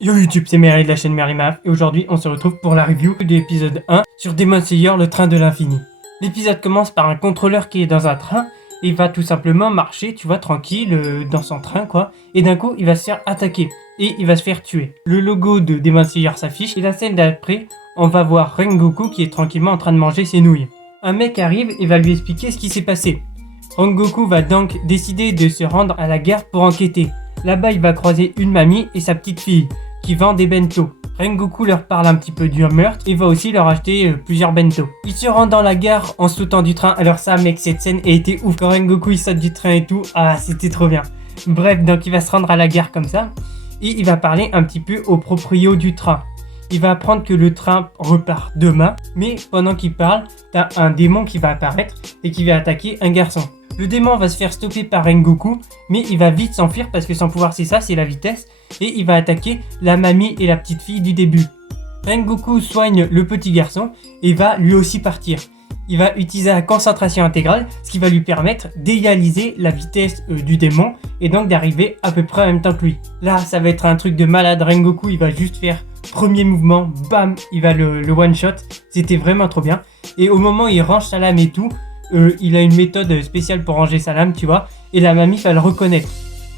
Yo YouTube, c'est Mary de la chaîne Mary et aujourd'hui on se retrouve pour la review de l'épisode 1 sur Demon Slayer, le train de l'infini. L'épisode commence par un contrôleur qui est dans un train et il va tout simplement marcher, tu vois, tranquille dans son train quoi, et d'un coup il va se faire attaquer et il va se faire tuer. Le logo de Demon Slayer s'affiche et la scène d'après, on va voir Rengoku qui est tranquillement en train de manger ses nouilles. Un mec arrive et va lui expliquer ce qui s'est passé. Rengoku va donc décider de se rendre à la gare pour enquêter. Là-bas il va croiser une mamie et sa petite fille qui vend des bento. Rengoku leur parle un petit peu du meurtre et va aussi leur acheter plusieurs bento. Il se rend dans la gare en sautant du train. Alors ça mec, cette scène a été ouf. Quand Rengoku il saute du train et tout, ah c'était trop bien. Bref, donc il va se rendre à la gare comme ça et il va parler un petit peu au proprio du train. Il va apprendre que le train repart demain, mais pendant qu'il parle, t'as un démon qui va apparaître et qui va attaquer un garçon. Le démon va se faire stopper par Rengoku, mais il va vite s'enfuir parce que son pouvoir c'est ça, c'est la vitesse, et il va attaquer la mamie et la petite fille du début. Rengoku soigne le petit garçon et va lui aussi partir. Il va utiliser la concentration intégrale, ce qui va lui permettre d'égaliser la vitesse du démon et donc d'arriver à peu près en même temps que lui. Là, ça va être un truc de malade. Rengoku, il va juste faire premier mouvement, bam, il va le one shot. C'était vraiment trop bien. Et au moment où il range sa lame et tout, il a une méthode spéciale pour ranger sa lame, tu vois, et la mamie va le reconnaître.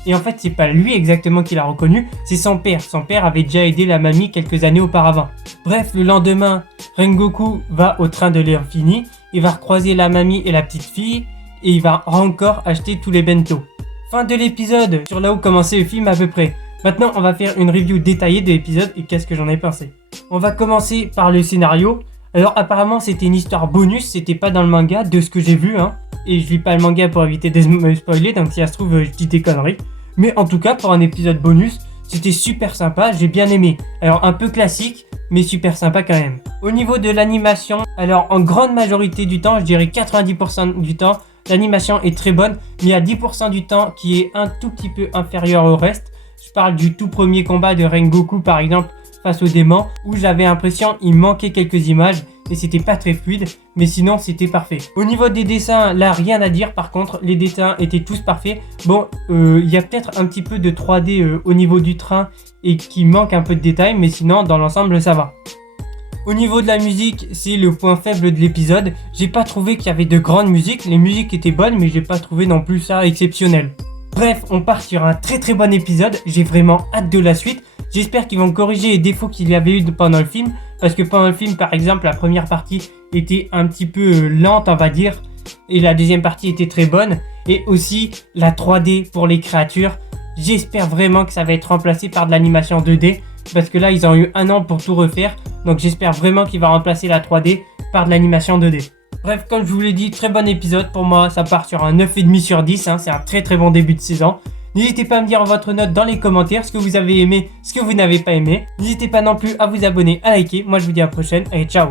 Et en fait, c'est pas lui exactement qui l'a reconnu, c'est son père. Son père avait déjà aidé la mamie quelques années auparavant. Bref, le lendemain, Rengoku va au train de l'infini, il va recroiser la mamie et la petite fille, et il va encore acheter tous les bento. Fin de l'épisode, sur là où commençait le film à peu près. Maintenant, on va faire une review détaillée de l'épisode et qu'est-ce que j'en ai pensé. On va commencer par le scénario. Alors apparemment c'était une histoire bonus, c'était pas dans le manga de ce que j'ai vu hein. Et je lis pas le manga pour éviter de me spoiler, donc si ça se trouve je dis des conneries. Mais en tout cas pour un épisode bonus, c'était super sympa, j'ai bien aimé. Alors un peu classique, mais super sympa quand même. Au niveau de l'animation, alors en grande majorité du temps, je dirais 90% du temps, l'animation est très bonne, mais il y a 10% du temps qui est un tout petit peu inférieur au reste. Je parle du tout premier combat de Rengoku par exemple, face au démon, où j'avais l'impression il manquait quelques images et c'était pas très fluide, mais sinon c'était parfait. Au niveau des dessins, là rien à dire, par contre les dessins étaient tous parfaits. Bon, il y a peut-être un petit peu de 3D au niveau du train et qui manque un peu de détails, mais sinon dans l'ensemble ça va. Au niveau de la musique, c'est le point faible de l'épisode. J'ai pas trouvé qu'il y avait de grandes musiques, les musiques étaient bonnes, mais j'ai pas trouvé non plus ça exceptionnel. Bref, on part sur un très bon épisode, j'ai vraiment hâte de la suite. J'espère qu'ils vont corriger les défauts qu'il y avait eu pendant le film, parce que pendant le film, par exemple, la première partie était un petit peu lente, on va dire, et la deuxième partie était très bonne, et aussi la 3D pour les créatures. J'espère vraiment que ça va être remplacé par de l'animation 2D, parce que là, ils ont eu un an pour tout refaire, donc j'espère vraiment qu'il va remplacer la 3D par de l'animation 2D. Bref, comme je vous l'ai dit, très bon épisode, pour moi, ça part sur un 9,5 sur 10, hein, c'est un très bon début de saison. N'hésitez pas à me dire votre note dans les commentaires, ce que vous avez aimé, ce que vous n'avez pas aimé. N'hésitez pas non plus à vous abonner, à liker. Moi je vous dis à la prochaine, allez ciao.